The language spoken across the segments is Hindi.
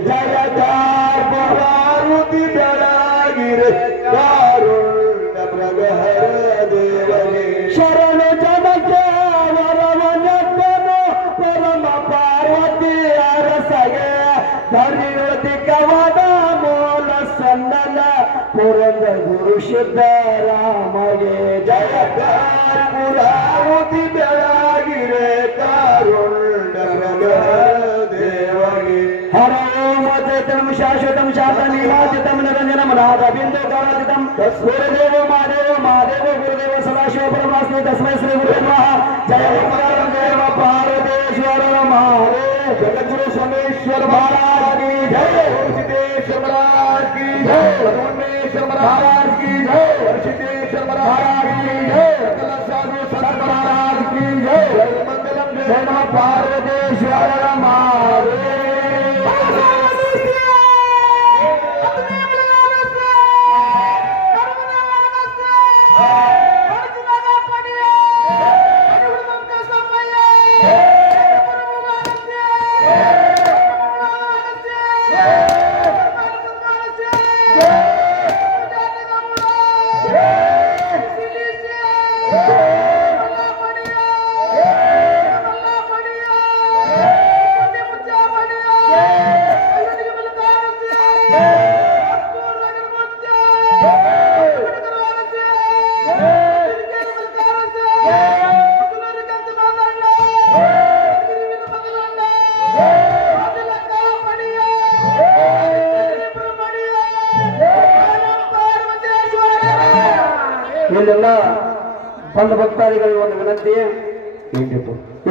ಜಯದ ಪರಾರುತಿ ಬೆಳಗಿರೆ ಕಾ ಪುರಂದ ಗುರು ಸಿದ್ದರಾಮಗೆ ಜಯ ಪುರಾವತಿ ಬೆಳಗಿರೆ ಕಾರುಣ್ಯ ಪ್ರಗಹರ ದೇವಗೆ ಹರ ಓಂ ಚೈತನ್ಯಂ ಶಾಶ್ವತಂ ಶಾಂತನಿವಾಸಿತಂ ನಿರಂಜನಂ ನಾದ ಬಿಂದು ಕರಾಜಿತಂ ಗುರುದೇವ ಮಹಾದೇವ ಮಹಾದೇವ ಗುರುದೇವ ಸದಾಶಿವ ಪರಮಾಸ್ಮಿ ತಸ್ಮೈ ಶ್ರೀ ಗುರು ನಮಃ ಜಯ सोमेश्वर महाराज की जय। ऋषिकेश महाराज की जय। सोमेश्वर महाराज की जय। ऋषिकेश महाराज की जय। साधु संत महाराज की जय। मंगलम जय महा पार्वती श्याम महादेव। ಇಲ್ಲೆಲ್ಲ ಬಂದ ಭಕ್ತಾದಿಗಳಿಗೆ ಒಂದು ವಿನಂತಿ.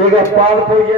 ಈಗ ಪಾದ ಪೂಜೆ.